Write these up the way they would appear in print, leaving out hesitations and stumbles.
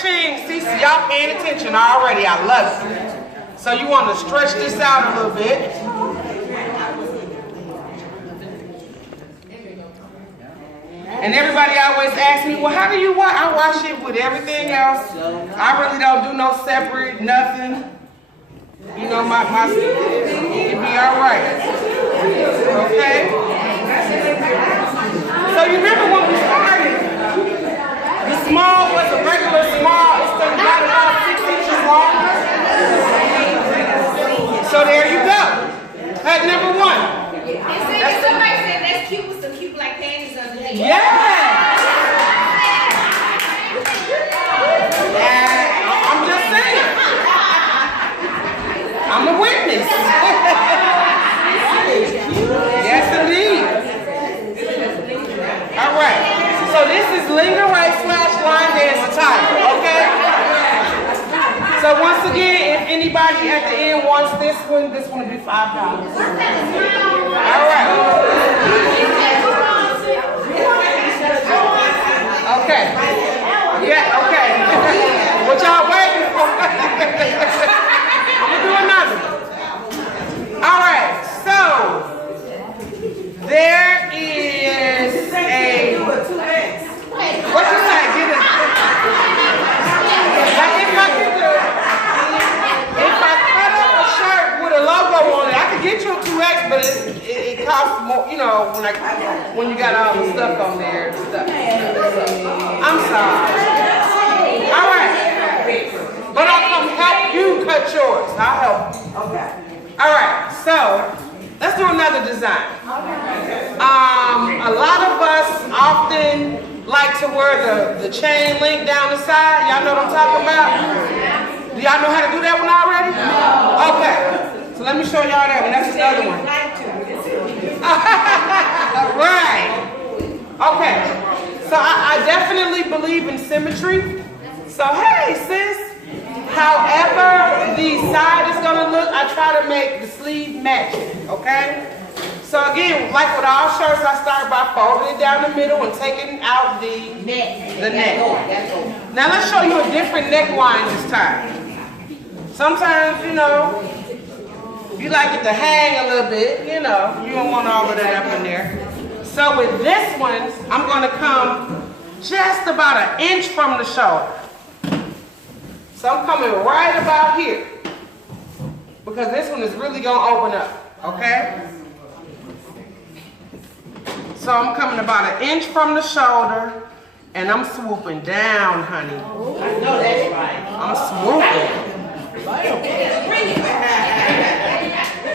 stretching. See, y'all paying attention already. I love it. So you want to stretch this out a little bit. And everybody always asks me, well, how do you wash? I wash it with everything else. I really don't do no separate, nothing. You know, my it be all right. Okay? So you remember when we started, the small was a regular small. It's got about 6 inches longer. So there you go. Cut number 1. Somebody said that's cute with some cute black panties underneath. Yeah. I'm just saying. I'm a witness. Yes, indeed. All right. So this is lingerie / line dance attire, okay? So once again, if anybody at the end wants this one will be $5. All right. Okay. Yeah, okay. What y'all waiting for? I'm gonna do another. All right, so there is a what you say? Get it. If I cut up a shirt with a logo on it, I could get you a 2X, but it costs more, you know, when you got all the stuff on there and stuff. I'm sorry. All right. But I'll come help you cut yours. I'll help you. Okay. All right. So let's do another design. A lot of us often like to wear the chain link down the side. Y'all know what I'm talking about? Do y'all know how to do that one already? No. Okay. So let me show y'all that one. That's another one. Right. Okay. So I definitely believe in symmetry. So hey, sis. However the side is gonna look, I try to make the sleeve match it, okay? So again, like with all shirts, I start by folding it down the middle and taking out the neck. Now let's show you a different neckline this time. Sometimes, you know, you like it to hang a little bit, you know, you don't want all of that up in there. So with this one, I'm gonna come just about 1 inch from the shoulder. So I'm coming right about here because this one is really gonna open up, okay? So I'm coming about 1 inch from the shoulder and I'm swooping down, honey. I know that's right. I'm swooping.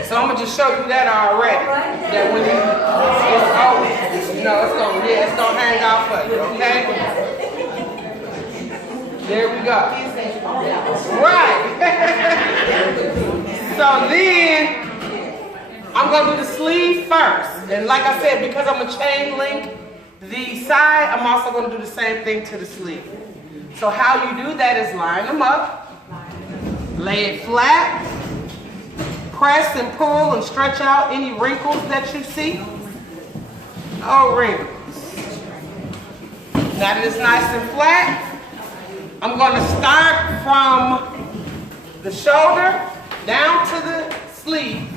So I'm gonna just show you that already. That when it's open, you know, it's gonna hang out for you, okay? There we go. Right. So then I'm gonna do the sleeve first. And like I said, because I'm a chain link the side, I'm also gonna do the same thing to the sleeve. So how you do that is line them up, lay it flat, press and pull and stretch out any wrinkles that you see. Oh, wrinkles. Now that it's nice and flat, I'm going to start from the shoulder down to the sleeve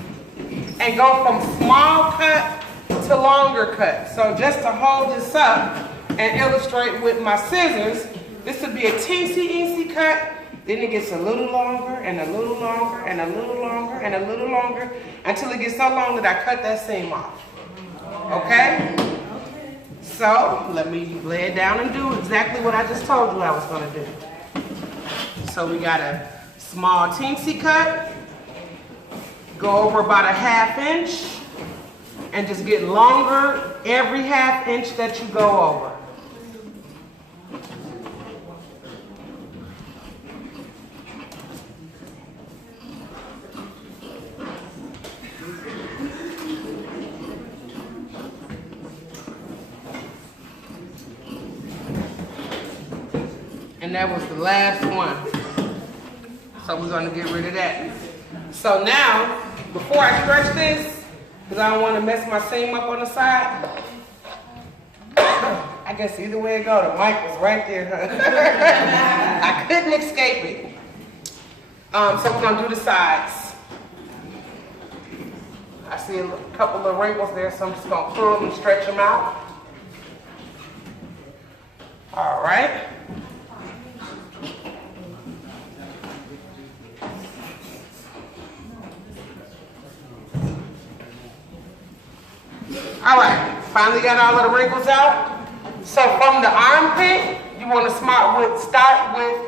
and go from small cut to longer cut. So just to hold this up and illustrate with my scissors, this would be a teensy cut, then it gets a little longer and a little longer and a little longer and a little longer until it gets so long that I cut that seam off. Okay? So let me lay it down and do exactly what I just told you I was going to do. So we got a small teensy cut, go over about a 1/2 inch, and just get longer every 1/2 inch that you go over. And that was the last one. So we're gonna get rid of that. So now, before I stretch this, because I don't want to mess my seam up on the side, I guess either way it go, the mic was right there. I couldn't escape it. So we're gonna do the sides. I see a couple of wrinkles there, so I'm just gonna pull them and stretch them out. All right. All right, finally got all of the wrinkles out. So from the armpit, you want to start with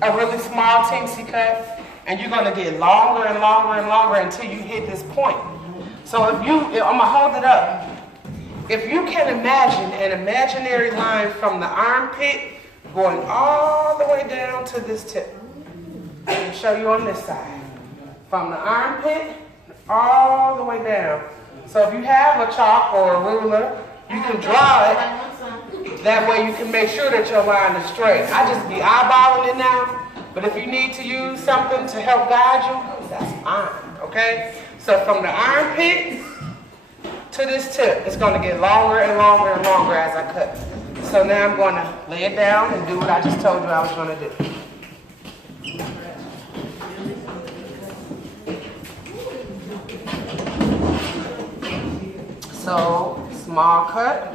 a really small teensy cut, and you're gonna get longer and longer and longer until you hit this point. So I'm gonna hold it up. If you can imagine an imaginary line from the armpit going all the way down to this tip. I can show you on this side. From the armpit all the way down. So if you have a chalk or a ruler, you can draw it. That way you can make sure that your line is straight. I just be eyeballing it now, but if you need to use something to help guide you, that's fine, okay? So from the armpit to this tip, it's gonna get longer and longer and longer as I cut. So now I'm gonna lay it down and do what I just told you I was gonna do. So, small cut,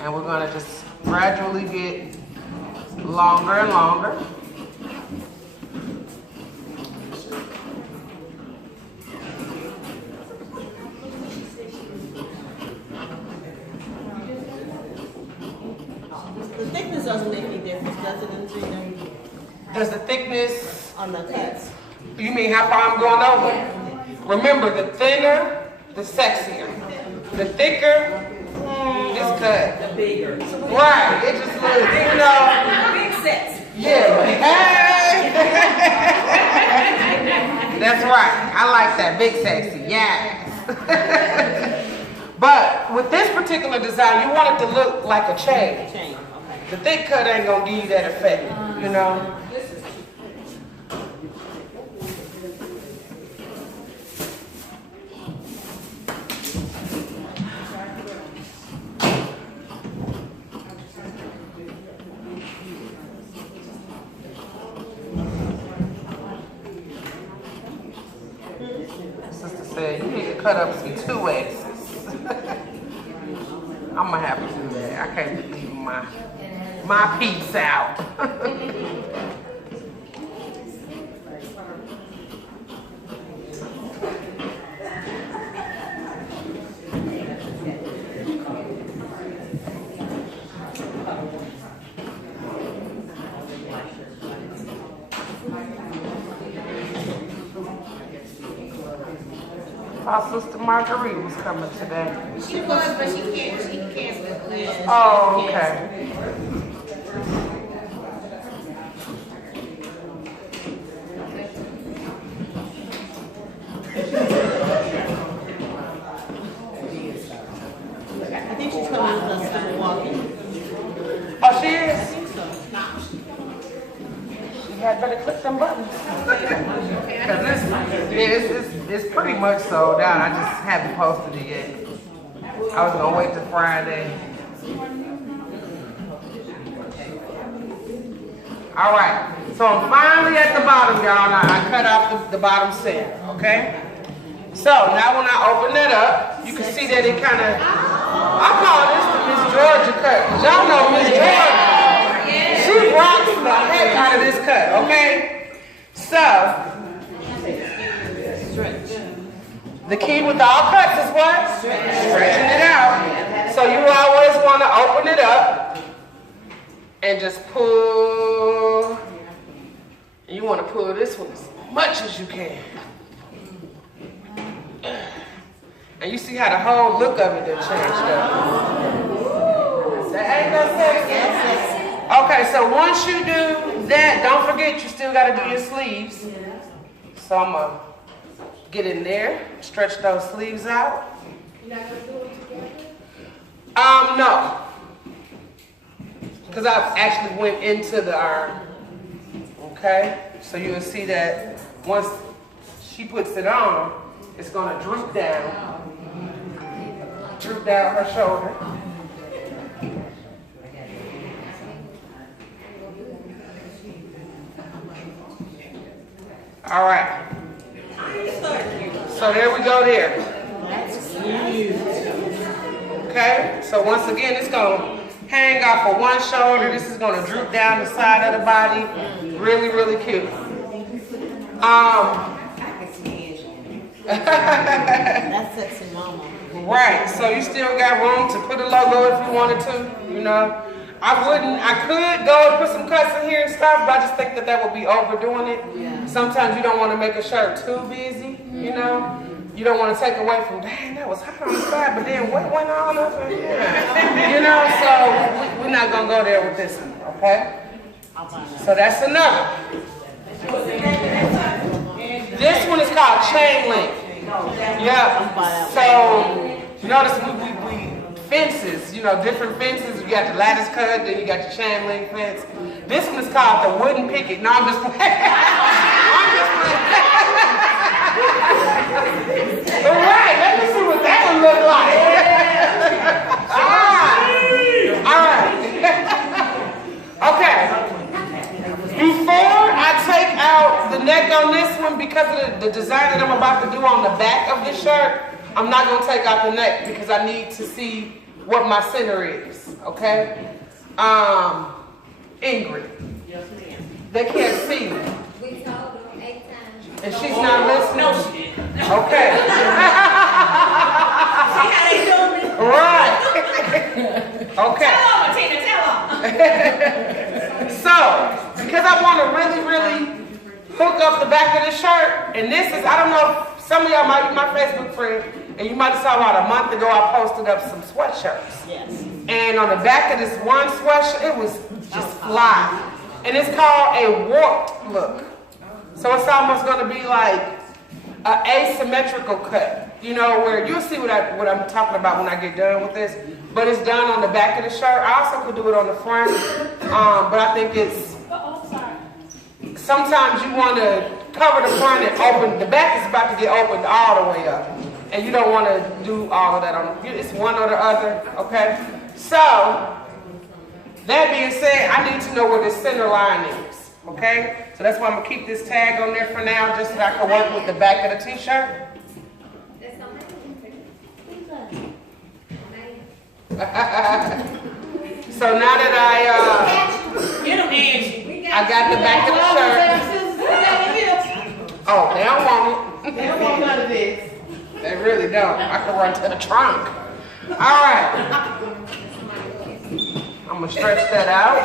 and we're gonna just gradually get longer and longer. The thickness doesn't make any difference, does it, Nzinga? Does the thickness, On the cuts? you mean how far I'm going over? Remember, the thinner, the sexier. The thicker, it's cut. The bigger. Right, it just looks, you know. Big sets. Yeah, hey. That's right, I like that, big sexy, yes. But with this particular design, you want it to look like a chain. Chain, okay. The thick cut ain't gonna give you that effect, you know? Sister said, you need to cut up some 2X's. I'm gonna have to do that. I can't leave my piece out. Our sister Marguerite was coming today. She was, but she canceled it. Oh, okay. I think she's coming with us to Milwaukee. Oh, she is? You had better click them buttons. Because it's pretty much sold out. I just haven't posted it yet. I was gonna wait till Friday. All right, so I'm finally at the bottom, y'all. I cut off the bottom center, okay? So now when I open it up, you can see that it kind of, I call this the Miss Georgia cut. Cause y'all know Miss Georgia. She rocks the heck out of this cut, okay? So, the key with all cuts is what? Stretching it out. So you always want to open it up and just pull. And you want to pull this one as much as you can. And you see how the whole look of it done changed up. That ain't that sexy? Okay, so once you do that, don't forget you still got to do your sleeves. So I'm going to get in there, stretch those sleeves out. You're not going to do it together? No. Because I actually went into the arm. Okay? So you'll see that once she puts it on, it's going to droop down her shoulder. All right. So there we go there. Okay, so once again, it's gonna hang off of one shoulder. This is gonna droop down the side of the body. Really, really cute. That's sexy mama. Right, so you still got room to put a logo if you wanted to, you know. I could go and put some cuts in here and stuff, but I just think that would be overdoing it. Yeah. Sometimes you don't want to make a shirt too busy, you know. You don't want to take away from, dang, that was hot on the side, but then what went on over here? You know, so we're not going to go there with this one, okay? So that's another. This one is called chain link. Yeah. So notice we fences, you know, different fences. You got the lattice cut, then you got the chain link fence. This one is called the wooden picket. No, I'm just playing. I'm just playing. All right, let me see what that one looks like. All right. Okay. Before I take out the neck on this one, because of the design that I'm about to do on the back of this shirt, I'm not going to take out the neck because I need to see what my center is, okay? Ingrid. Yes, ma'am. They can't see me. We told them 8 times. And she's not listening? No, she didn't. Okay. See how they do me? Right. Okay. Tell them, Tina, tell them. So, because I want to really, really hook up the back of the shirt, and this is, I don't know, some of y'all might be my Facebook friend, and you might have saw about a month ago I posted up some sweatshirts. Yes. And on the back of this one sweatshirt, it was just fly. And it's called a warped look. So it's almost going to be like an asymmetrical cut. You know, where you'll see what I'm talking about when I get done with this. But it's done on the back of the shirt. I also could do it on the front. But I think it's, sometimes you want to cover the front and open, the back is about to get opened all the way up. And you don't want to do all of that on the, it's one or the other, okay? So, that being said, I need to know where the center line is, okay? So that's why I'm going to keep this tag on there for now, just so that I can work with the back of the t-shirt. So now that I got the back of the shirt. Oh, they don't want it. They don't want none of this. They really don't. I can run to the trunk. All right. I'm going to stretch that out.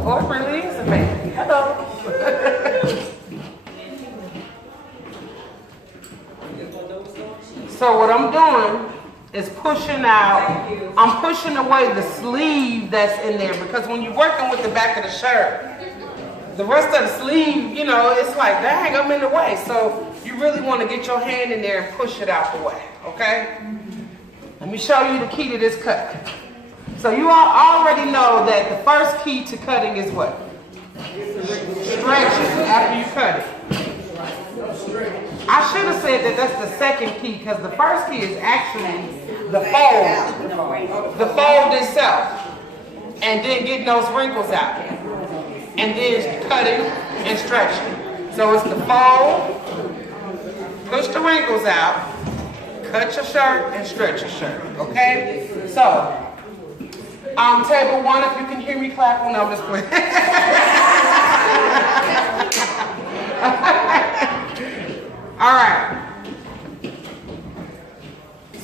Oh, it really is a baby. Hello. So what I'm doing is pushing out, I'm pushing away the sleeve that's in there, because when you're working with the back of the shirt, the rest of the sleeve, you know, it's like, dang, I'm in the way. So you really want to get your hand in there and push it out the way, okay? Let me show you the key to this cut. So you all already know that the first key to cutting is what? Stretching after you cut it. I should have said that that's the second key, because the first key is actually the fold itself, and then getting those wrinkles out, and then cutting and stretching. So it's the fold, push the wrinkles out, cut your shirt, and stretch your shirt, okay? So, table one, if you can hear me clapping, no, I'm just playing. All right.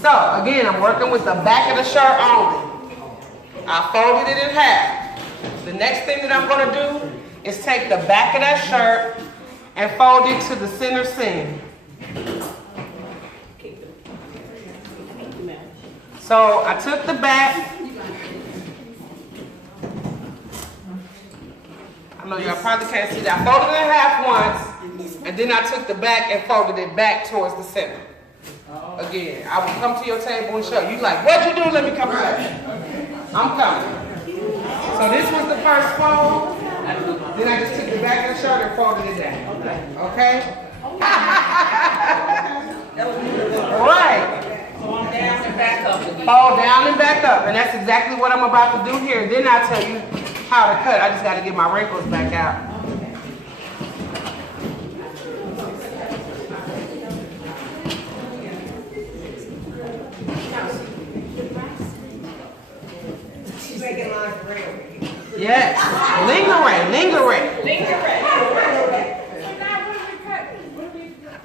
So, again, I'm working with the back of the shirt only. I folded it in half. The next thing that I'm going to do is take the back of that shirt and fold it to the center seam. So, I took the back. I know y'all probably can't see that. I folded it in half once, and then I took the back and folded it back towards the center. Again, I will come to your table and show you. Like, what'd you do? Let me come back. I'm coming. So this was the first fold. Then I just took the back of the shirt and folded it down. Okay? Right. Fold down and back up. Fold down and back up. And that's exactly what I'm about to do here. Then I'll tell you how to cut. I just got to get my wrinkles back out. Yes. Lingering.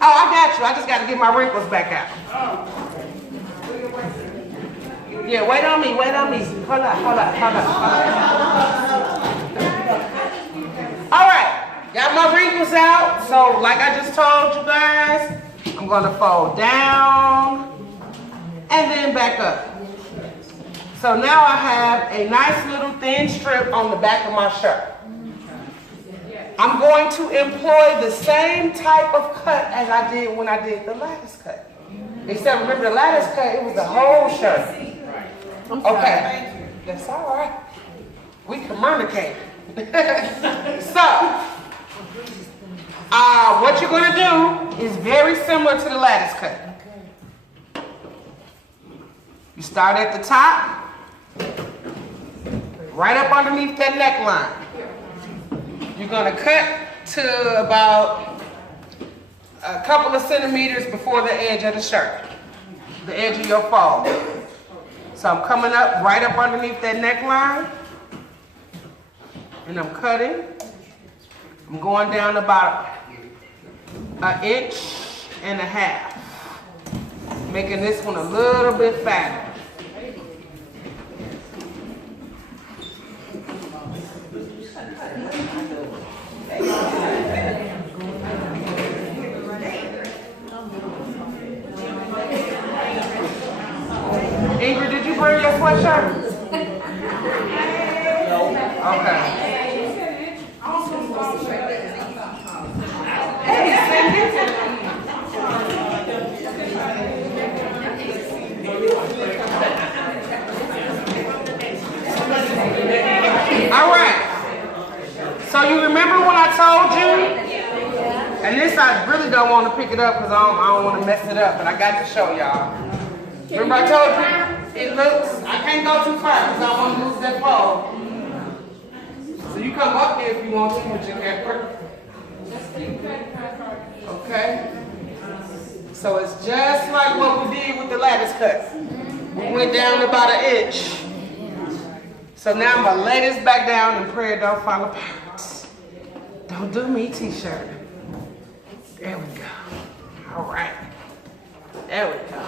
Oh, I got you. I just got to get my wrinkles back out. Yeah, wait on me. Hold up. All right. Got my wrinkles out. So, like I just told you guys, I'm going to fold down and then back up. So now I have a nice little thin strip on the back of my shirt. I'm going to employ the same type of cut as I did when I did the lattice cut. Except remember the lattice cut, it was the whole shirt. Okay, that's all right. We communicate. So, what you're going to do is very similar to the lattice cut. You start at the top, right up underneath that neckline. You're going to cut to about a couple of centimeters before the edge of the shirt, the edge of your fold. So I'm coming up right up underneath that neckline, and I'm cutting. I'm going down about 1.5 inches, making this one a little bit fatter. Ingrid, did you bring your sweatshirt? No. Okay. Hey, Cindy. All right. So you remember when I told you? And this I really don't want to pick it up because I don't want to mess it up, but I got to show y'all. Remember I told you? It looks, I can't go too far because I don't want to lose that fold. So you come up here if you want to with your camera. Okay? So it's just like what we did with the lattice cut. We went down about 1 inch. So now I'm going to lay this back down and pray it don't fall apart. Don't do me, t-shirt. There we go. All right. There we go.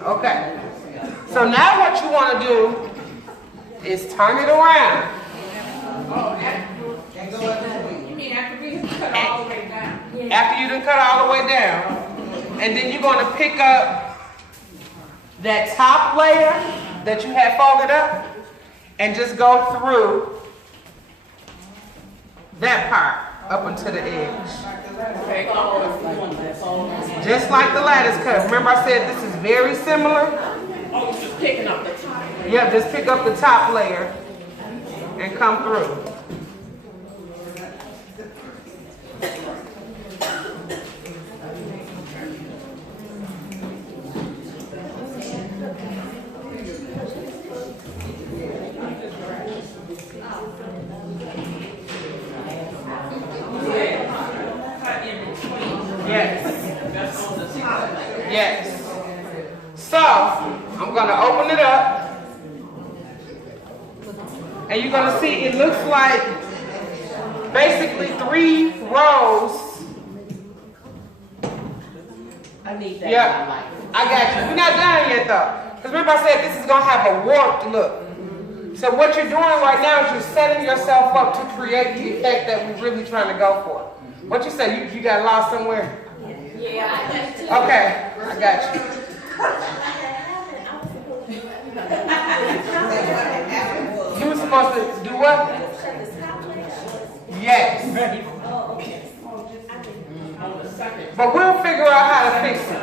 Okay. So now what you want to do is turn it around. You mean after we cut all the way down? After you done cut all the way down. And then you're going to pick up that top layer that you had folded up and just go through that part up until the edge. Just like the lattice cut. Remember I said this is very similar? Oh, just picking up the top. Yeah, just pick up the top layer and come through. Yes. So, I'm going to open it up. And you're going to see it looks like basically 3 rows. I need that. Yeah, I got you. We're not done yet though. Because remember I said this is going to have a warped look. So what you're doing right now is you're setting yourself up to create the effect that we're really trying to go for. What you say? You got lost somewhere? Yeah. Okay, I got you. You were supposed to do what? Yes. But we'll figure out how to fix it.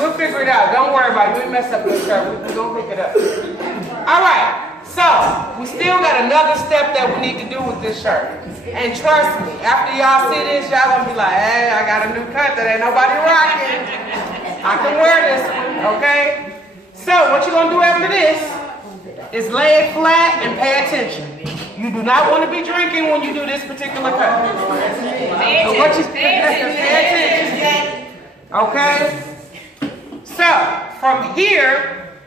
We'll figure it out. Don't worry about it. We'll mess up your shirt. We're going to pick it up. All right. So, we still got another step that we need to do with this shirt. And trust me, after y'all see this, y'all going to be like, hey, I got a new cut that ain't nobody rocking. I can wear this one, okay? So, what you're going to do after this is lay it flat and pay attention. You do not want to be drinking when you do this particular cut. Pay attention. Okay? So, from here,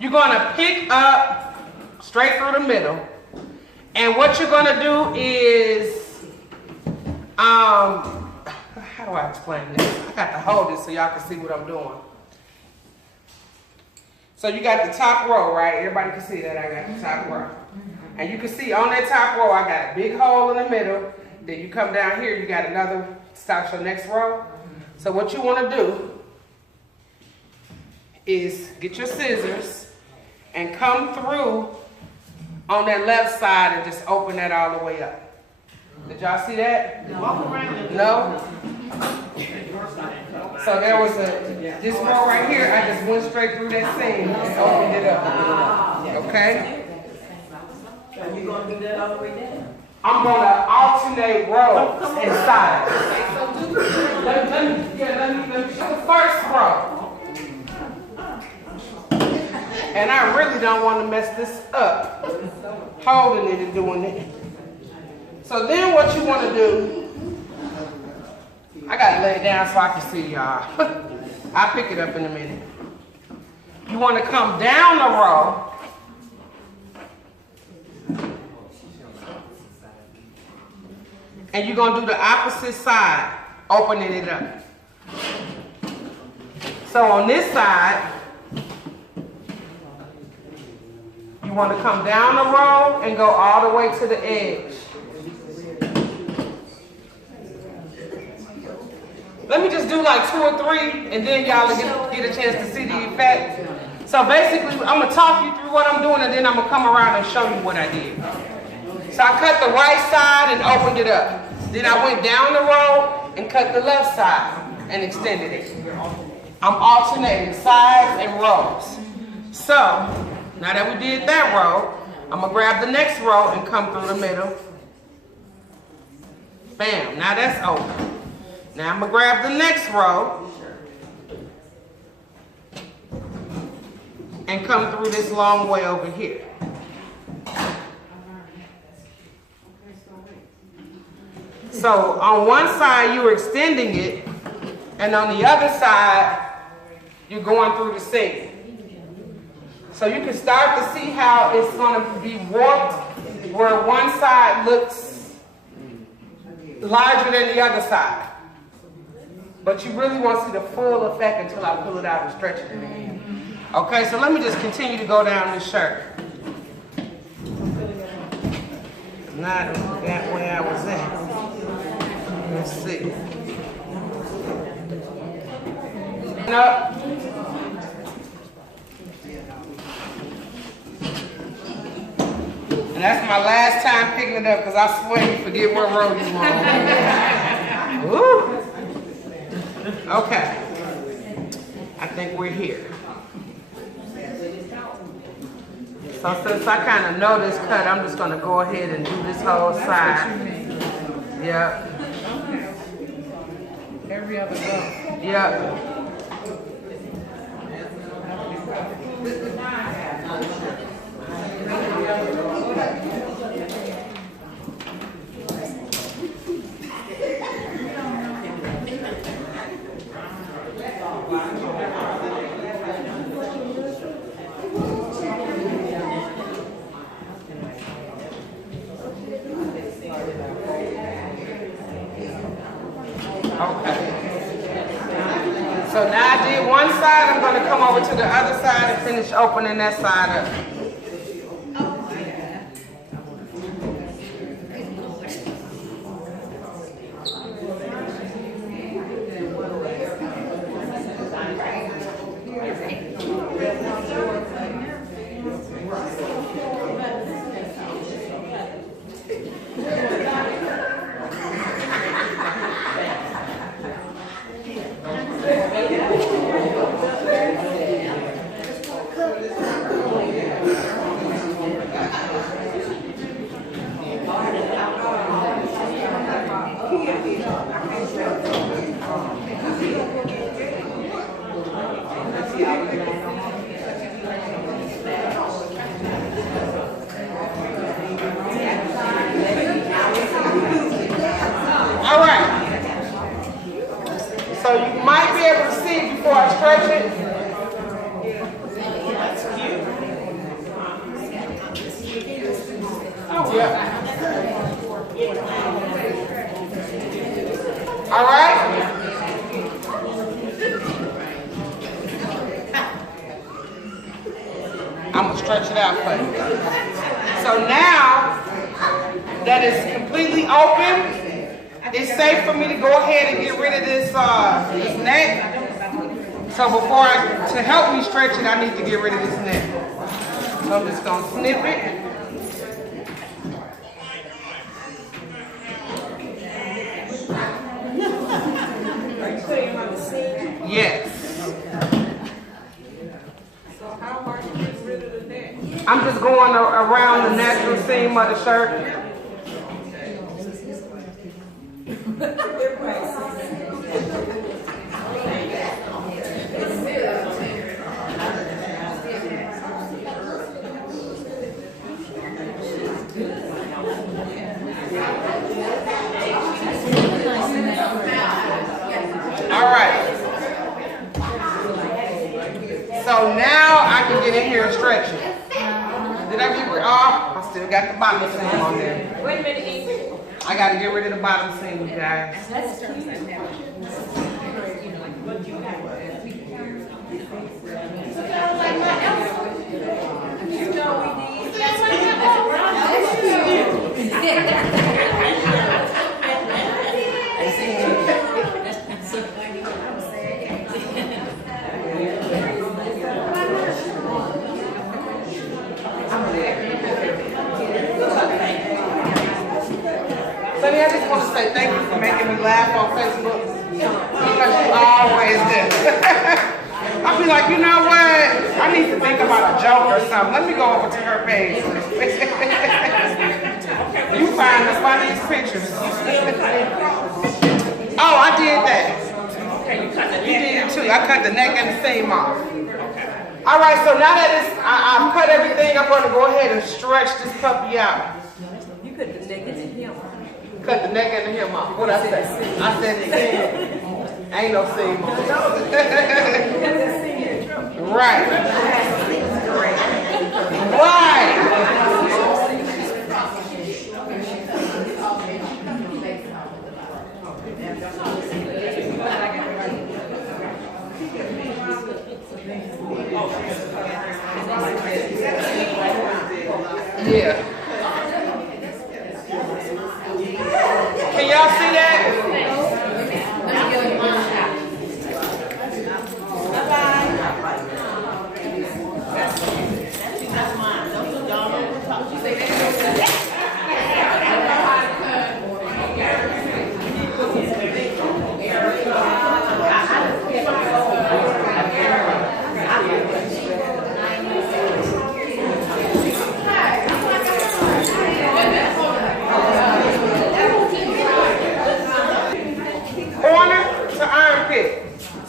you're going to pick up straight through the middle. And what you're gonna do is, how do I explain this? I got to hold it so y'all can see what I'm doing. So you got the top row, right? Everybody can see that I got the top row. And you can see on that top row, I got a big hole in the middle. Then you come down here, you got another, start your next row. So what you wanna do is get your scissors and come through on that left side and just open that all the way up. Did y'all see that? No? So there was this row right here, I just went straight through that seam and opened it up. Okay? Are you gonna do that all the way down? I'm gonna alternate rows and sides. Let me show the first row. And I really don't want to mess this up, holding it and doing it. So then what you want to do, I gotta lay it down so I can see y'all. I'll pick it up in a minute. You want to come down the row and you're gonna do the opposite side, opening it up. So on this side, you want to come down the row and go all the way to the edge. Let me just do like 2 or 3 and then y'all get a chance to see the effect. So basically, I'm gonna talk you through what I'm doing and then I'm gonna come around and show you what I did. So I cut the right side and opened it up. Then I went down the row and cut the left side and extended it. I'm alternating sides and rows. So, now that we did that row, I'm gonna grab the next row and come through the middle. Bam, now that's open. Now I'm gonna grab the next row and come through this long way over here. So on one side you're extending it, and on the other side you're going through the seam. So you can start to see how it's going to be warped, where one side looks larger than the other side. But you really won't see the full effect until I pull it out and stretch it again. Okay, so let me just continue to go down this shirt. Not that way I was at. Let's see. Up. And that's my last time picking it up because I swear you forget what row you on. Woo. Okay. I think we're here. So since I kind of know this cut, I'm just going to go ahead and do this whole side. Yep. Every other row. Yep. Okay. So now I did one side, I'm going to come over to the other side and finish opening that side up. All right? I'm gonna stretch it out for you. So now that it's completely open, it's safe for me to go ahead and get rid of this neck. So to help me stretch it, I need to get rid of this neck. So I'm just gonna snip it. Yes. So how are you getting rid of the neck? I'm just going around the natural seam of the shirt. All right. So now I can get in here and stretch it. Did I get rid? Oh, I still got the bottom seam on there. Wait a minute, Ingrid. I got to get rid of the bottom seam, you guys. That's cute. Sonny, I just want to say thank you for making me laugh on Facebook because you always do. I'll be like, you know what? I need to think about a joke or something. Let me go over to her page. You find the funniest pictures. Oh, I did that. You did it too. I cut the neck and the seam off. All right, so now that I've cut everything, I'm going to go ahead and stretch this puppy out. You cut the neck and the hem. Cut the neck and the hem off. What I say? I said seam. Ain't no seam on it. Right. Right. Yeah. Can y'all see that?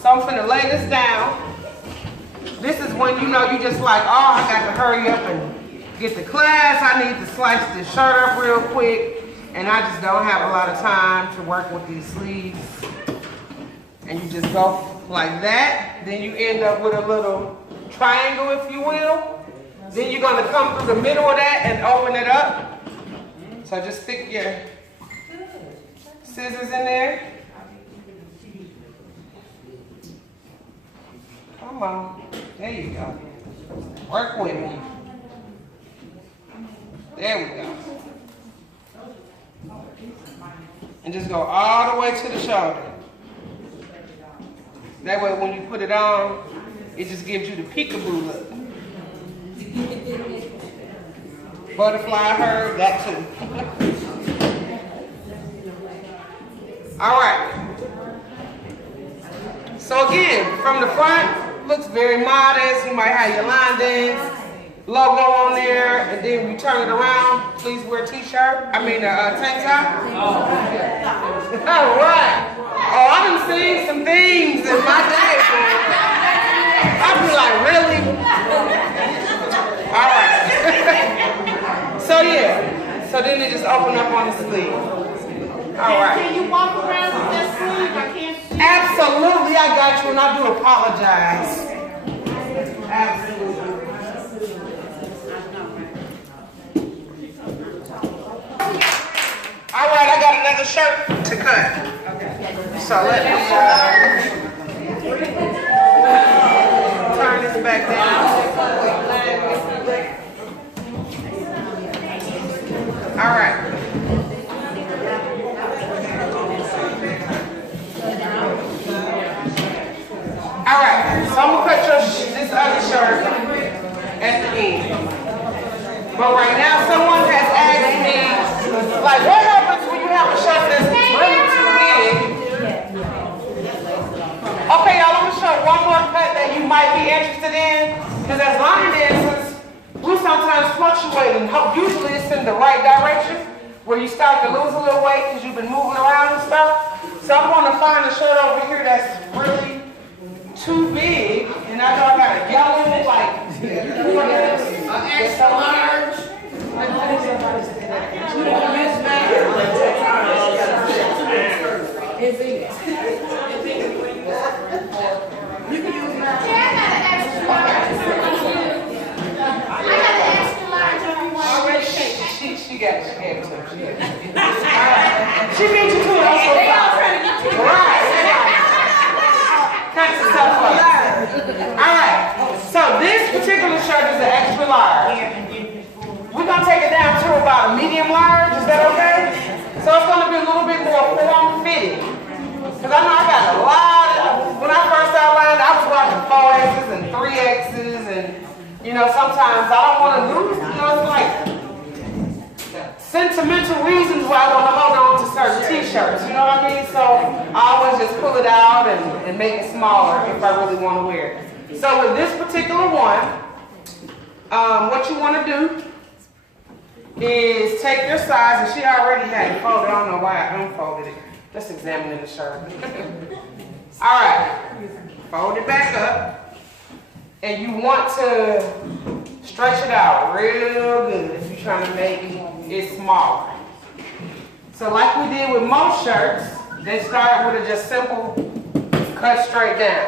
So I'm finna lay this down. This is when you know you just like, oh, I got to hurry up and get to class. I need to slice this shirt up real quick. And I just don't have a lot of time to work with these sleeves. And you just go like that. Then you end up with a little triangle, if you will. Then you're gonna come through the middle of that and open it up. So just stick your scissors in there. Come on, there you go. Work with me. There we go. And just go all the way to the shoulder. That way when you put it on, it just gives you the peekaboo look. Butterfly herd, that too. All right. So again, from the front, looks very modest. You might have your line dance logo on there, and then we turn it around. Please wear a t-shirt. I mean a tank top. All right. Oh, I done seen some things in my day. I'd be like, really? All right. So yeah. So then they just open up on the sleeve. All right. Can you walk around with that sleeve? I can't see. Absolutely, I got you, and I do apologize. Absolutely. All right, I got another shirt to cut. So let me turn this back down. All right. All right, so I'm gonna cut this other shirt at the end. But right now, someone has asked me, like, what happens when you have a shirt that's really too big? Okay, y'all, I'm gonna show one more cut that you might be interested in. Because as line dancers, we sometimes fluctuate, and usually it's in the right direction, where you start to lose a little weight because you've been moving around and stuff. So I'm gonna find a shirt over here that's really too big, and I know I got a yellow, like, an extra large. You can use mine. Yeah, I got an extra large. I got an extra large on you. Already, she got it too. She beat you to it also. They all trying to get you. Right. Cut yourself up. Alright, so this particular shirt is an extra large. We're going to take it down to about a medium large, is that okay? So it's going to be a little bit more form-fitting. Because I know I got a lot of, when I first outlined, I was rocking 4X's and 3X's, and, you know, sometimes I don't want to lose, you know, it's like sentimental reasons why I want to hold on to certain t-shirts, you know what I mean? So I always just pull it out and make it smaller if I really want to wear it. So with this particular one, what you want to do is take your size, and she already had it folded. I don't know why I unfolded it. Let's examine the shirt. All right, fold it back up, and you want to stretch it out real good if you're trying to make it smaller. So like we did with most shirts, they start with a just simple cut straight down.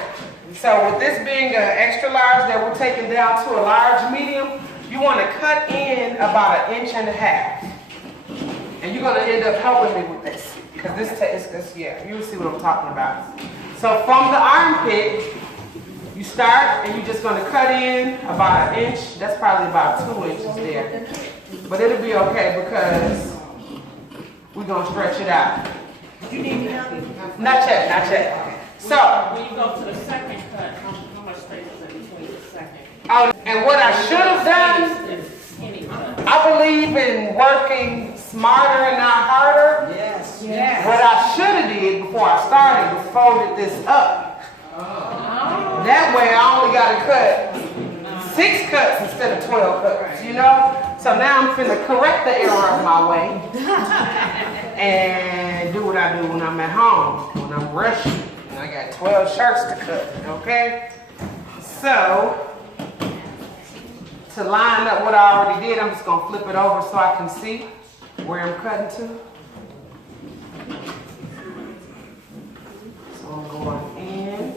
So with this being an extra large that we're taking down to a large medium, you want to cut in about 1.5 inches. And you're going to end up helping me with this. Because this, yeah, you'll see what I'm talking about. So from the armpit, you start and you're just going to cut in about 1 inch. That's probably about 2 inches there. But it'll be okay because we're going to stretch it out. You need help? Not yet, not yet. So, When you go to the second cut, how much space is in between the second? oh, and what I should have done, Skinny cut. I believe in working smarter and not harder. Yes. Yes. What I should have did before I started was folded this up. That way I only got to cut 6 cuts instead of 12 cuts, you know? So now I'm finna correct the error of my way and do what I do when I'm at home, when I'm rushing. And I got 12 shirts to cut, okay? So, to line up what I already did, I'm just gonna flip it over so I can see where I'm cutting to. So I'm going in.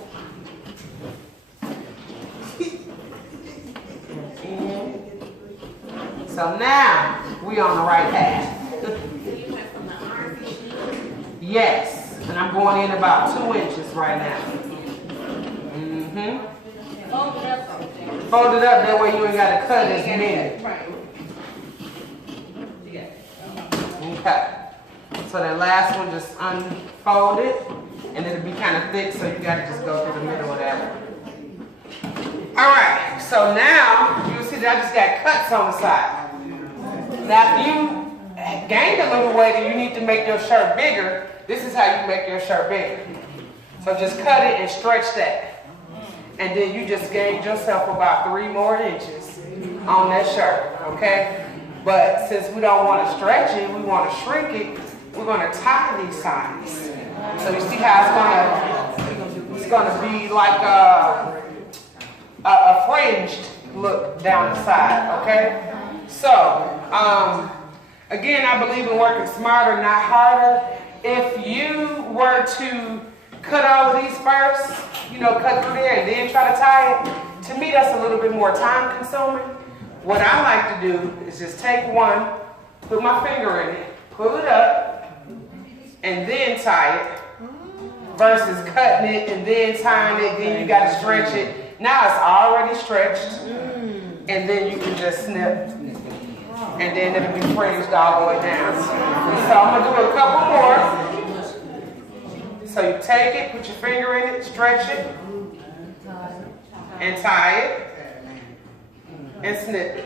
So now we on the right path. Yes, and I'm going in about 2 inches right now. Fold it up, that way you ain't got to cut as many. Okay. So that last one just unfold it, and it'll be kind of thick, so you got to just go through the middle of that one. All right, so now you'll see that I just got cuts on the side. Now if you gained a little weight and you need to make your shirt bigger, this is how you make your shirt bigger. So just cut it and stretch that. And then you just gained yourself about 3 more inches on that shirt, okay? But since we don't want to stretch it, we want to shrink it, we're going to tie these sides. So you see how it's going to be like a fringed look down the side, okay? So, again, I believe in working smarter, not harder. If you were to cut all of these first, you know, cut through there and then try to tie it, to me that's a little bit more time consuming. What I like to do is just take one, put my finger in it, pull it up, and then tie it, versus cutting it and then tying it, then you gotta stretch it. Now it's already stretched, and then you can just snip, and then it'll be fringed all the way down. So I'm gonna do a couple more. So you take it, put your finger in it, stretch it, and tie it, and snip it.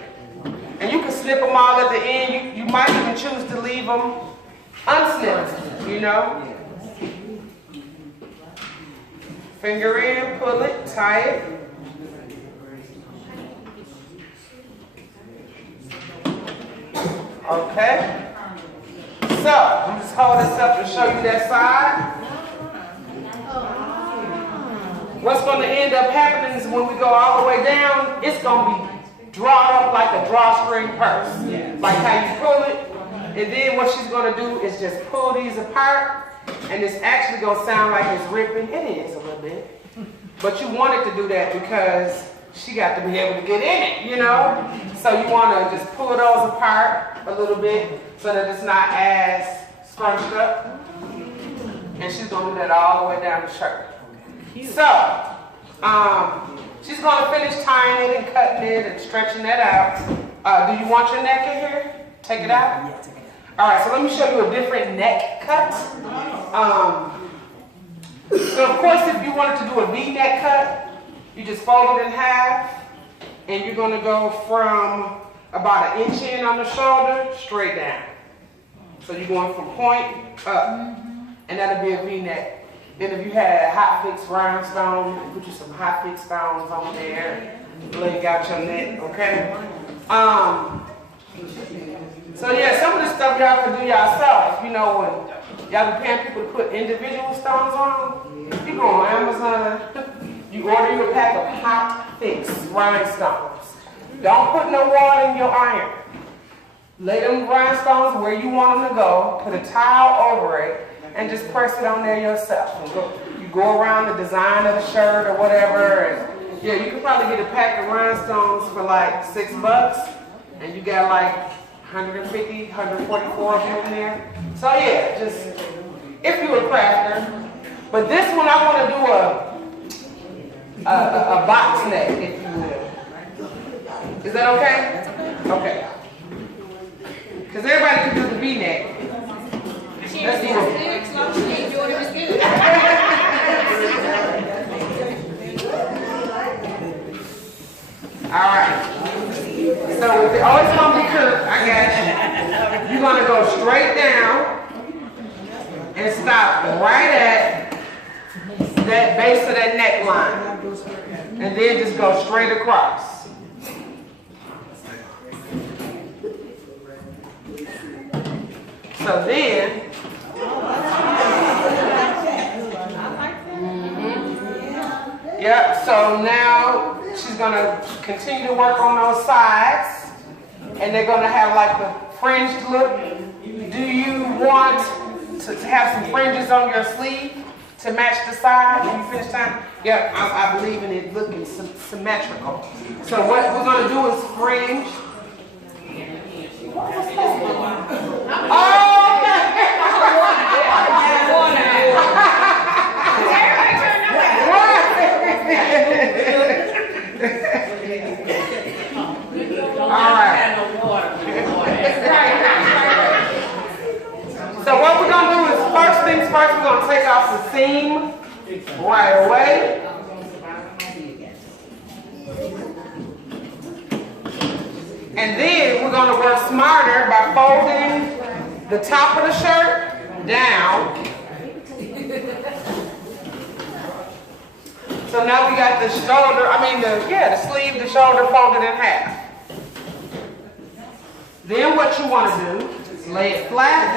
And you can snip them all at the end. You might even choose to leave them unsnipped, you know. Finger in, pull it, tie it. Okay. So, I'm just holding this up to show you that side. What's going to end up happening is when we go all the way down, it's going to be drawn up like a drawstring purse. Like how you pull it. And then what she's going to do is just pull these apart. And it's actually going to sound like it's ripping. It is a little bit. But you want it to do that because she got to be able to get in it, you know? So you want to just pull those apart a little bit so that it's not as scrunched up. And she's going to do that all the way down the shirt. So, she's going to finish tying it and cutting it and stretching that out. Do you want your neck in here? Take it out? Yeah, take it out. All right, so let me show you a different neck cut. So of course, if you wanted to do a V-neck cut, you just fold it in half, and you're going to go from about 1 inch in on the shoulder straight down. So you're going from point up, and that'll be a V-neck. Then if you had hot fix rhinestone, you can put you some hot fix stones on there, lay out your neck, okay? So yeah, some of the stuff y'all can do yourself. You know, when y'all be paying people to put individual stones on, you go on Amazon, you order you a pack of hot fix rhinestones. Don't put no water in your iron. Lay them rhinestones where you want them to go, put a towel over it, and just press it on there yourself. And you go around the design of the shirt or whatever, and yeah, you could probably get a pack of rhinestones for like $6, and you got like 150, 144 of them in there. So yeah, just if you're a crafter. But this one I want to do a box neck, if you will. Is that okay? Okay. Because everybody can do the V-neck. Let's do it. All right. So it's always going to be cooked. I got you. You're going to go straight down and stop right at that base of that neckline. And then just go straight across. So then, yep, so now she's going to continue to work on those sides, and they're going to have like the fringed look. Do you want to have some fringes on your sleeve to match the side when you finish tying? Yeah, I believe in it looking symmetrical. So what we're going to do is fringe. Oh! Alright. So what we're going to do is, first things first, we're going to take off the seam right away. And then we're going to work smarter by folding the top of the shirt down. So now we got the shoulder, the sleeve, the shoulder folded in half. Then what you want to do is lay it flat,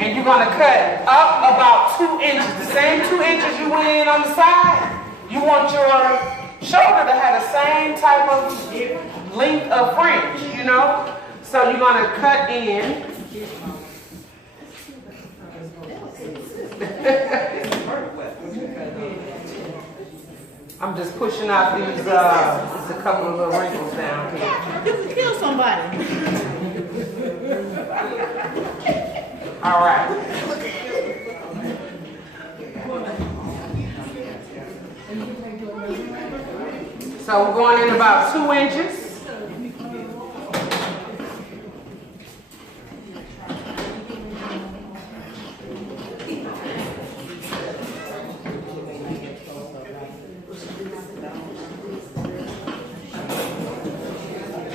and you're going to cut up about 2 inches. The same 2 inches you went in on the side, you want your shoulder to have the same type of length of fringe, you know? So you're going to cut in. I'm just pushing out these, just a couple of little wrinkles down here. You can kill somebody. All right. So we're going in about 2 inches.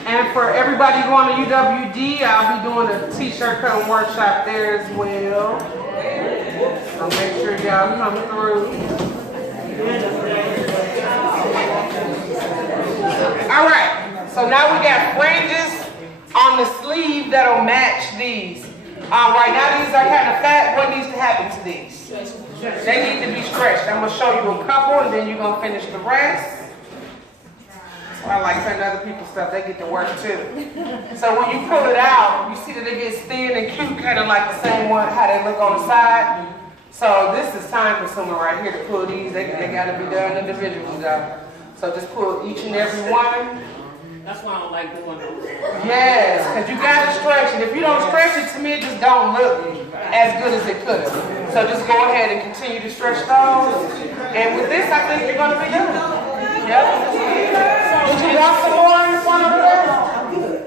And for everybody going to UWD, I'll be doing a t-shirt cutting workshop there as well. So make sure y'all come through. All right, so now we got fringes on the sleeve that'll match these. Right now these are kind of fat. What needs to happen to these? They need to be stretched. I'm gonna show you a couple and then you're gonna finish the rest. I like cutting other people's stuff, they get to work too. So when you pull it out, you see that it gets thin and cute, kind of like the same one, how they look on the side. So this is time consuming right here to pull these. They gotta be done individually though. So just pull each and every one. That's why I don't like doing those. Yes, because you gotta stretch it. If you don't stretch it, to me it just don't look as good as it could have. So just go ahead and continue to stretch those. And with this, I think you're gonna be done. Yep. Would you want some more in front of that?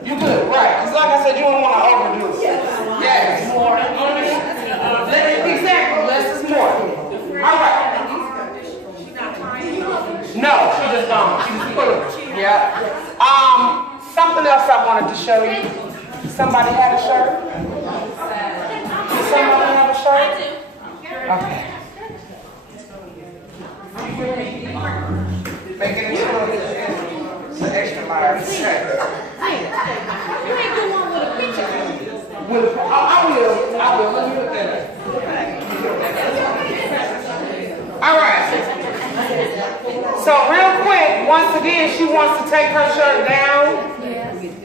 You good, right. Because like I said, you don't want to overdo it. Yes. Exactly, less is more. All right. No, she just don't. She just put it. Yeah. Something else I wanted to show you. Somebody had a shirt? Does somebody have a shirt? Okay. Make it into an extra large. You ain't do one with a picture. I will. Let me look at it. All right. So real quick, once again, she wants to take her shirt down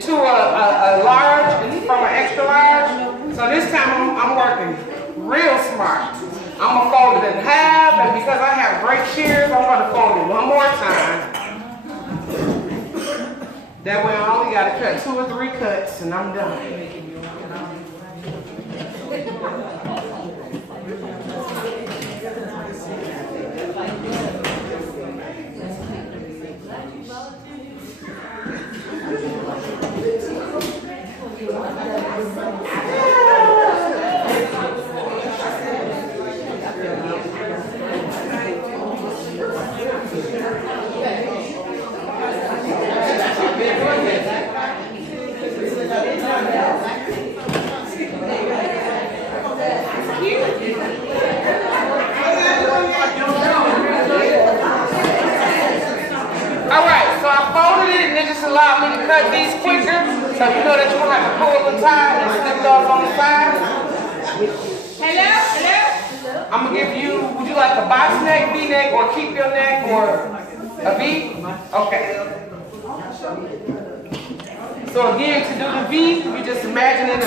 to a large from an extra large. So this time I'm working real smart. I'm gonna fold it in half, and because I have great shears, I'm gonna fold it one more time. That way I only gotta cut 2 or 3 cuts and I'm done. Allow me to cut these quicker, so you know that you won't have to pull the tie and slip those on the side. Hello? I'm gonna give you, would you like a box neck, V-neck, or keep your neck, or a V? Okay. So again, to do the V, you just imagining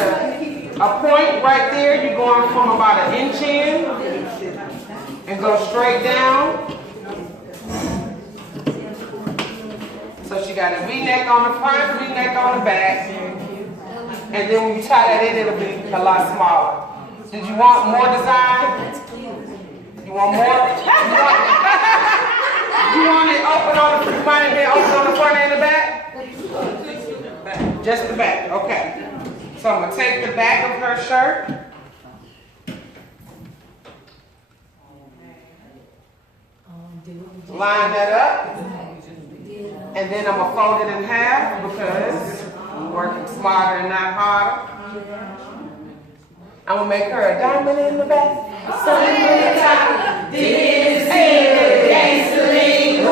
a point right there. You're going from about 1 inch in and go straight down. So she got a V-neck on the front, V-neck on the back. And then when you tie that in, it'll be a lot smaller. Did you want more design? You want more? You want it open on the front and open on the front and the back? Just the back, okay. So I'm gonna take the back of her shirt. Line that up. And then I'm going to fold it in half because I'm working smarter and not harder. I'm going to make her a diamond in the back. Sun in the top. This is gangster-ling.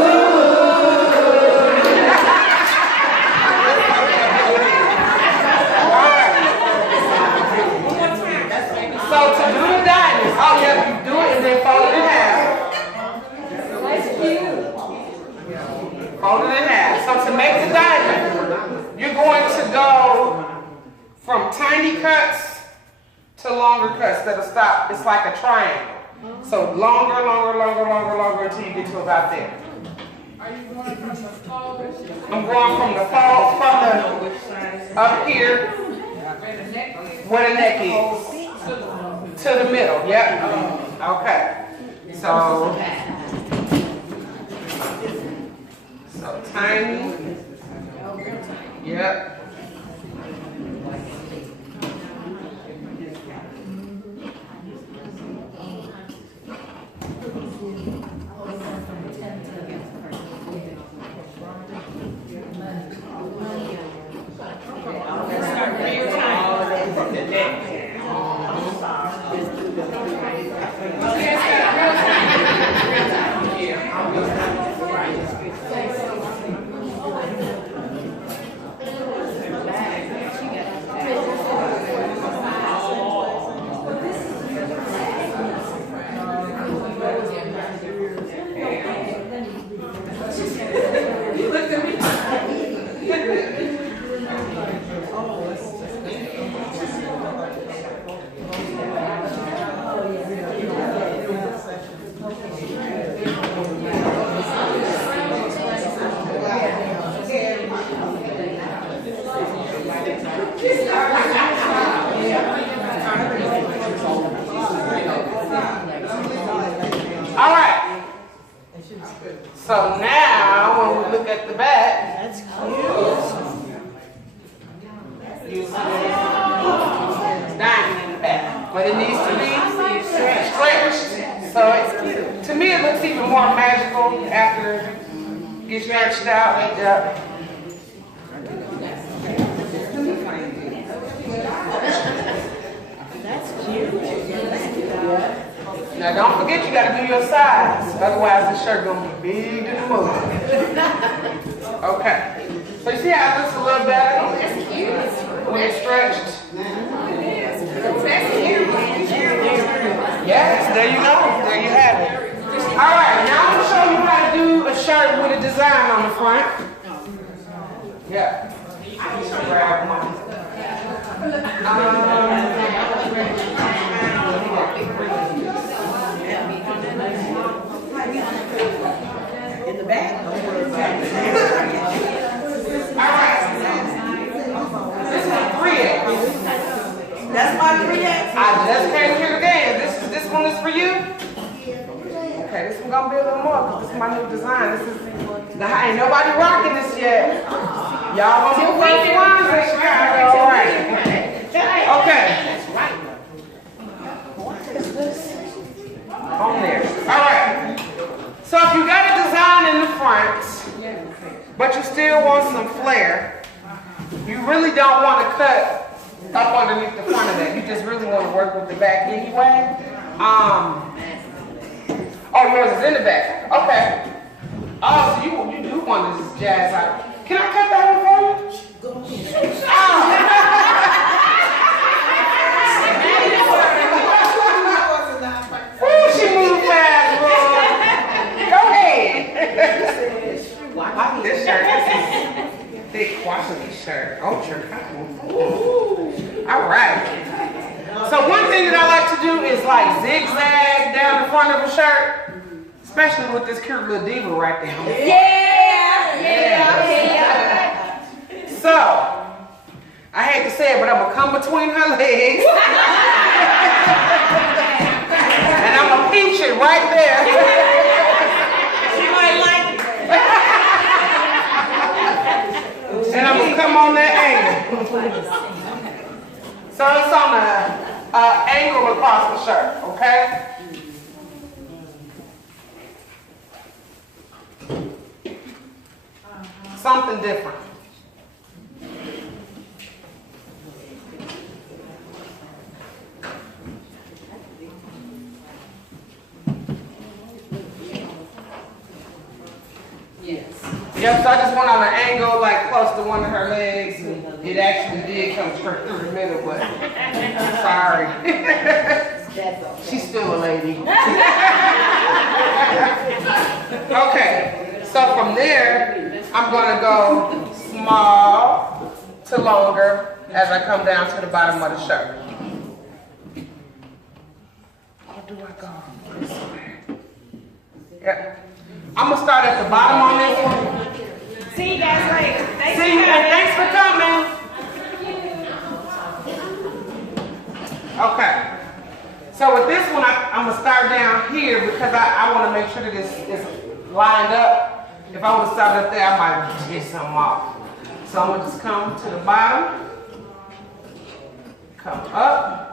So to do the diamond, all you have to do it and then fold it in half. Fold it in half. So to make the diamond, you're going to go from tiny cuts to longer cuts that'll stop. It's like a triangle. So longer, longer, longer, longer, longer until you get to about there. Are you going from the fold? I'm going from the fold, from the up here where the neck is. to the middle. Yep. Okay. So tiny. Yep. All right. So now, when we look at the back, That's cute. you see it's diamond in the back, but it needs to be stretched. So to me, it looks even more magical after it gets stretched out. Yep. That's cute. Now don't forget you gotta do your size, otherwise the shirt gonna be big to the moon. Okay. So you see how it looks a little better? When it's stretched. Yes, there you go. There you have it. Alright, now I'm gonna show you how to do a shirt with a design on the front. Yeah. Grab one. In the back? Alright. This is 3X. That's my 3X. I just came here today. This one is for you? Okay, this one gonna be a little more because this is my new design. This is ain't nobody rocking this yet. Y'all gonna get first ones in Chicago, all right? Okay. What is this? On there. All right. So if you got a design in the front, but you still want some flair, you really don't want to cut up underneath the front of that. You just really want to work with the back anyway. Oh, yours is in the back. Okay. Oh, so you do want this jazz out. Can I cut that one for you? Ooh, she moved fast, bro. Go ahead. This shirt, this is thick quality shirt. Ultra cotton. Ooh. All right. So one thing that I like to do is like zigzag down the front of a shirt, especially with this cute little diva right there. Yeah. So I hate to say it, but I'm gonna come between her legs, and I'm gonna pinch it right there. She might like it. And I'm gonna come on that angle. So it's on the angle across the shirt, okay? Something different. Yep, so I just went on an angle like close to one of her legs, and it actually did come straight through the middle, but sorry. She's still a lady. Okay, so from there, I'm gonna go small to longer as I come down to the bottom of the shirt. Or do I go this way? Yep. I'm gonna start at the bottom on this one. See you guys later. See you, and thanks for coming. Okay. So with this one, I'm gonna start down here because I want to make sure that it's lined up. If I would have started up there, I might get something off. So I'm gonna just come to the bottom, come up.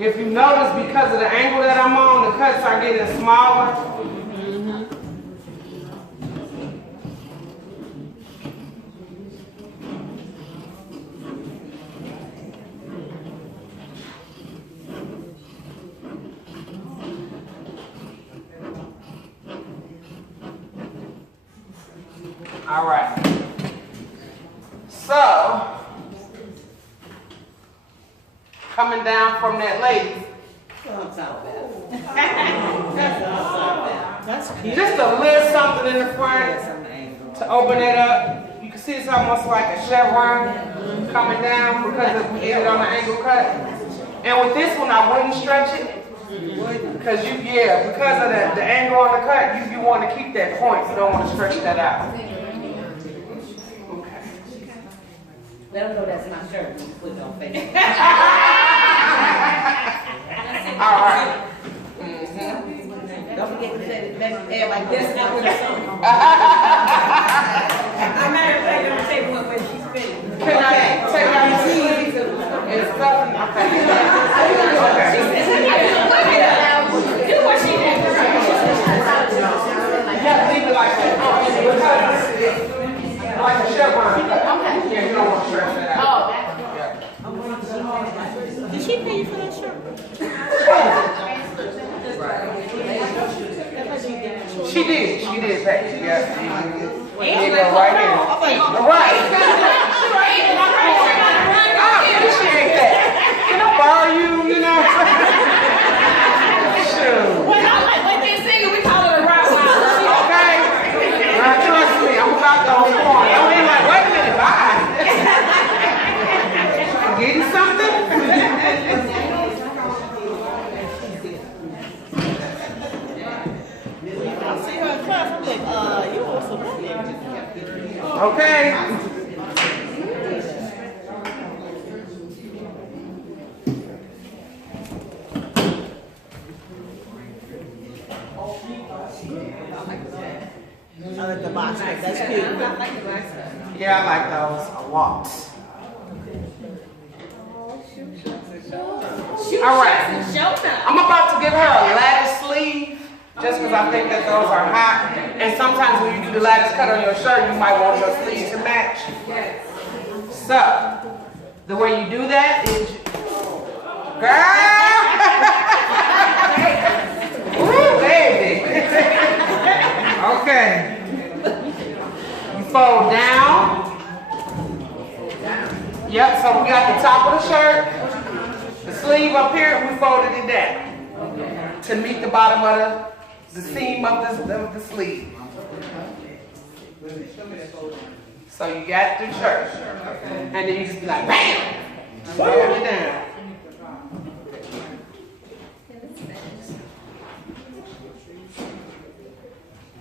If you notice, because of the angle that I'm on, the cuts are getting smaller. All right. So, coming down from that lady. That's cute. Just a little something in the front to open it up. You can see it's almost like a chevron coming down because we did it on the angle cut. And with this one, I wouldn't stretch it because because of the angle on the cut, you want to keep that point. You don't want to stretch that out. Okay. Let them know that's my shirt when you put it on Facebook. All right. Don't forget to say it, make everybody guess how it's on. I'm not going to say one when she's finished. Can I take out the sleeves and stuff? Okay. Do what she did. You have to leave it like that. Like a chevron. Okay. Yeah, you don't want to stretch that out. Did she pay you for that shirt? She did pay. Yeah. Here you go, right here. Right. Oh, she ain't that. Can I borrow you, you know? Shoot. When I'm like, when they sing it, we call it a rock wild. Okay? Now, trust me, I'm about to hold on. Don't be like, wait a minute, bye. Getting something? You also money. Okay. I like the box, that's cute. Yeah, I like those a lot. All right. I'm about to give her a lattice sleeve. Just because I think that those are hot. And sometimes when you do the lattice cut on your shirt, you might want your sleeves to match. So, the way you do that is, girl! Woo, baby! Okay. You fold down. Yep, so we got the top of the shirt. The sleeve up here, we folded it down to meet the bottom of the seam of the sleeve. So you got the shirt. And then you just be like, bam! Fold it down.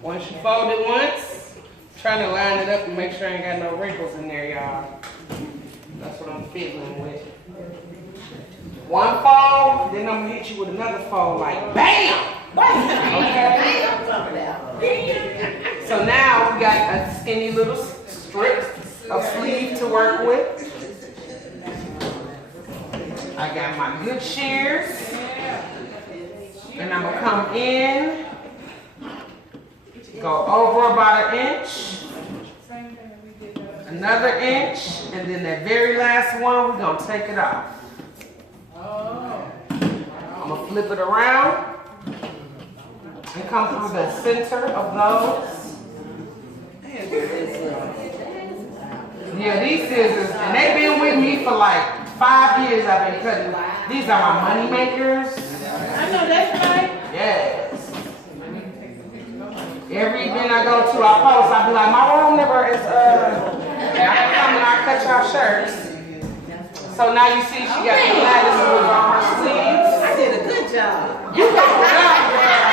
Once you fold it once, try to line it up and make sure I ain't got no wrinkles in there, y'all. That's what I'm fiddling with. One fold, then I'm gonna hit you with another fold like BAM! Okay? So now we got a skinny little strip of sleeve to work with. I got my good shears. And I'm gonna come in, go over about an inch, another inch, and then that very last one, we're gonna take it off. I'm gonna flip it around and come through the center of those. Yeah, these scissors, and they've been with me for like 5 years. I've been cutting. These are my money makers. I know that's right. Yes. Every event I go to, I post. I be like, my room never is. I come and I cut y'all shirts. So now you see she got the lattice on her sleeves. I did a good job. You got it up, girl.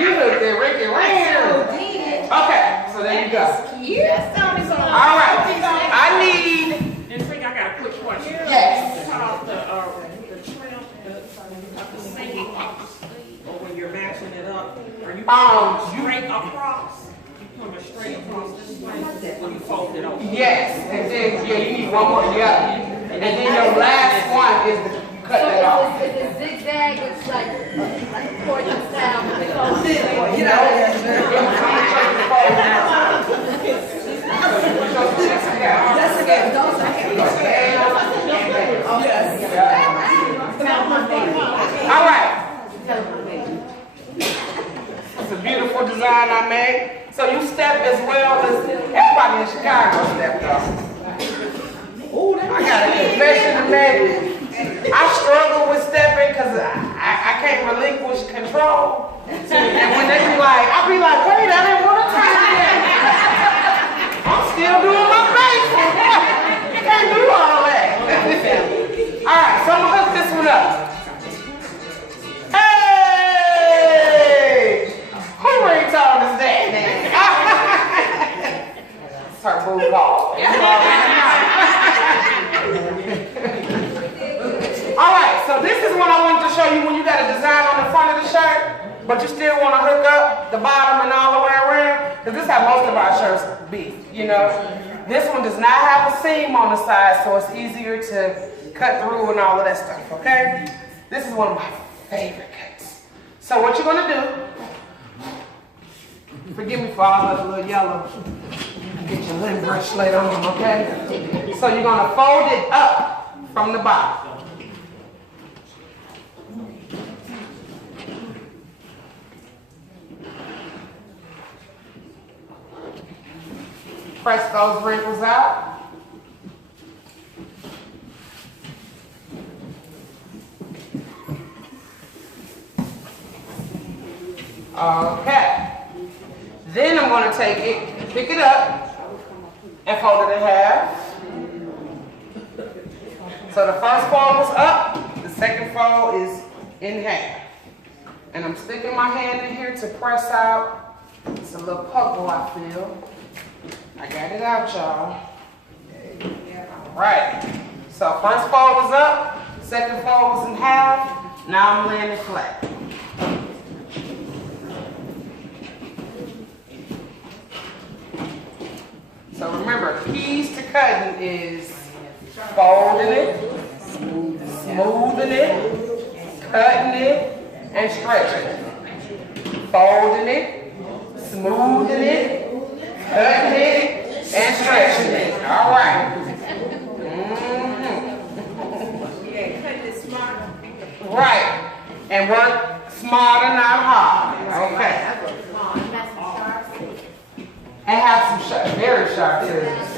You looked at Ricky Rand. Okay, so there you go. All right, I need. Nzinga, I got a quick question. Yes. Cut off the trim, the single off the sleeve, or when you're matching it up, are you straight across? You come straight across this way when you fold it over. Yes, and then yeah, you need one more. Yeah, and then your last one is you cut that off. If it's zigzag, it's like a accordion style. You that's okay. Those I have. All right. It's a beautiful design I made. So you step as well as everybody in Chicago step though. I got a confession to make. I struggle with stepping because I can't relinquish control. And when they be like, I'll be like, wait, I didn't want to try that. I'm still doing my face. You can't do all that. All right, so I'm going to hook this one up. Hey! Who ringtone is that? It's her boo ball. All right, so this is what I wanted to show you when you got a design on the front of the shirt, but you still want to hook up the bottom and all the way around, because this is how most of our shirts be, you know. This one does not have a seam on the side, so it's easier to cut through and all of that stuff, okay? This is one of my favorite cuts. So what you're going to do, forgive me for all the little yellow, get your lint brush later on, okay? So you're going to fold it up from the bottom. Press those wrinkles out. Okay. Then I'm going to take it, pick it up, and fold it in half. So the first fold was up, the second fold is in half. And I'm sticking my hand in here to press out. It's a little puckle I feel. I got it out, y'all. All right. So first fold was up, second fold was in half. Now I'm laying it flat. So remember, keys to cutting is folding it, smoothing it, cutting it, and stretching it. Folding it, smoothing it, cutting it, and stretching it. All right. Yeah, cutting it smart. Right. And work smarter, not hard. Okay. And have some sharp, very sharp scissors.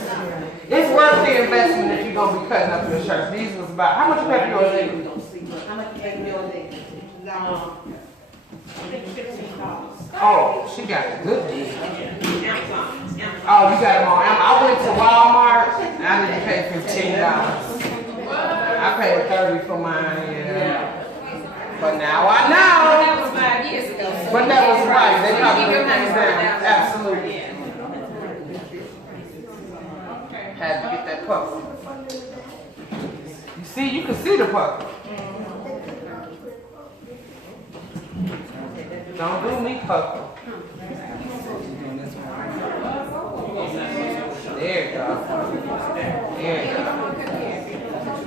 It's worth the investment if you're going to be cutting up your shirts. These was about, how much you pay for yours, Nzinga? How much you pay me on that? I think $15. Oh, she got a good deal. Oh, you got them on Amazon. I went to Walmart and I didn't pay $15. I paid $30 for mine, yeah. But now I know. That was 5 years ago. But that was right. They probably put things down. Absolutely. Had to get that puff. You see, you can see the puff. Don't do me, puff. There you go. There you go.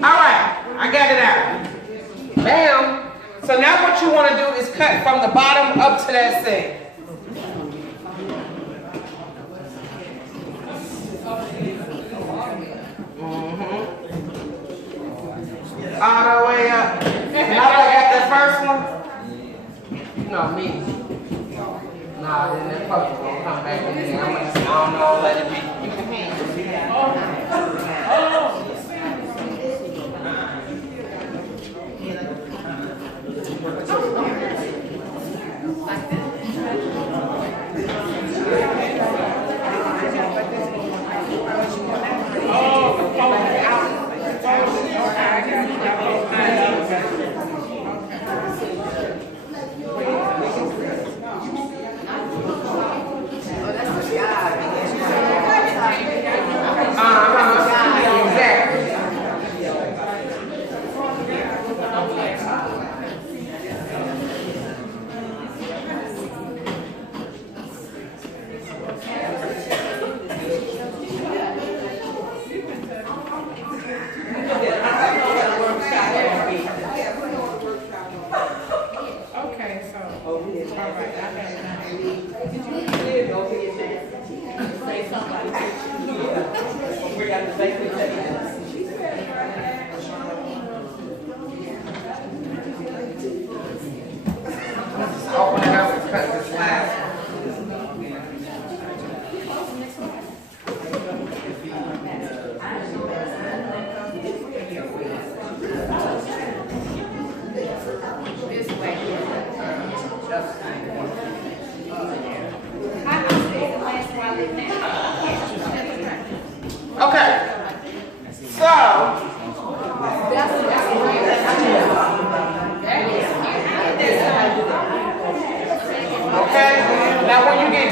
All right, I got it out. Bam. So now what you want to do is cut from the bottom up to that seam. All the way up. Now that I got that first one, you know me. Nah, then that puppy gonna come back in there. I don't know, let it be. You can be.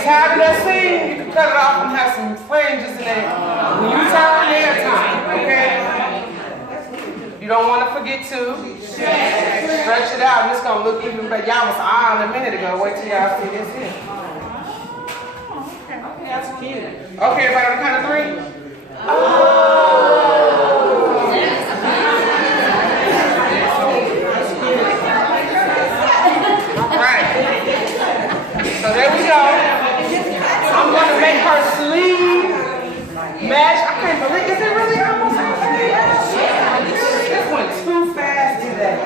tired of that seam, you can cut it off and have some fringes in there. When you turn hair time, okay? You don't want to forget to stretch it out. It's going to look even better. Y'all was eyeing a minute ago. Wait till y'all see this here. Okay, that's cute. Okay, everybody on the count of 3? Oh. Alright. So there we go. I'm going to make her sleeve match. I can't believe, is it really almost okay? This went too fast today.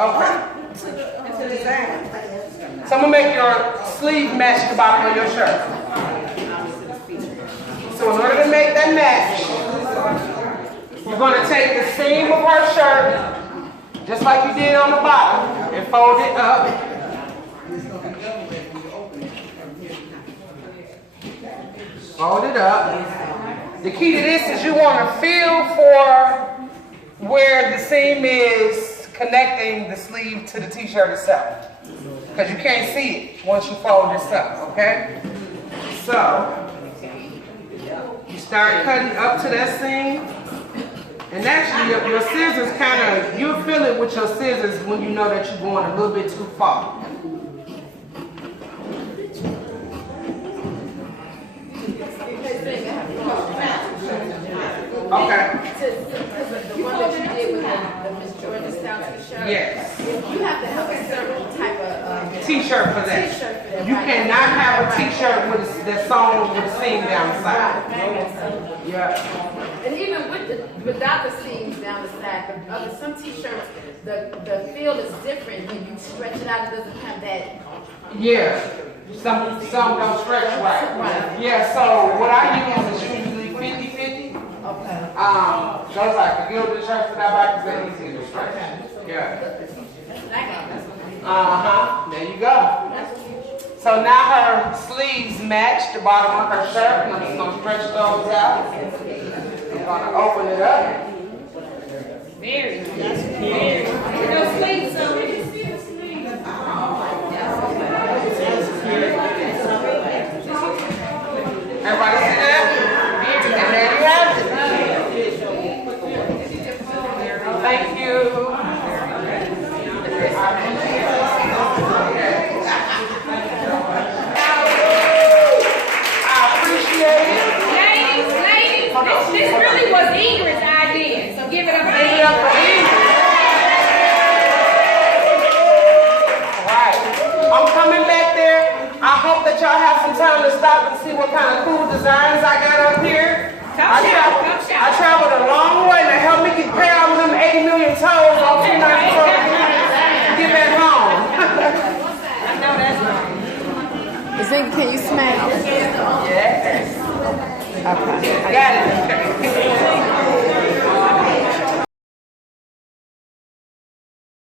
Okay. So I'm going to make your sleeve match the bottom of your shirt. So in order to make that match, you're going to take the seam of her shirt, just like you did on the bottom, and fold it up. Fold it up. The key to this is you want to feel for where the seam is connecting the sleeve to the t-shirt itself. Because you can't see it once you fold this up, okay? So, you start cutting up to that seam. And actually, your scissors kind of, you'll feel it with your scissors when you know that you're going a little bit too far. Okay. The one that you did with the Miss Georgia style t-shirt. Yes. You have to have a certain type of T-shirt for that. You cannot have a t-shirt with the sewn with the seam down the side. Yeah. And even without the seams down the side, but some t-shirts, the feel is different when you stretch it out. It doesn't have that. Yeah. Some don't stretch right. Yeah. So what I use is usually 50-50. Okay. Those like the gilded shirts that I buy because they're easy to stretch. Yeah. There you go. So now her sleeves match the bottom of her shirt. And I'm just going to stretch those out. I'm going to open it up. Very good. No sleeves, so we can see the sleeves. Everybody see that? And there you have it. Thank you. This really was Ingrid's idea, so give it up for Ingrid. Alright, I'm coming back there. I hope that y'all have some time to stop and see what kind of cool designs I got up here. I traveled a long way to help me pay all of them 80 million tolls on 294 to get back home. I know that's right. Nzinga, can you smile? Yes. Okay. Got it.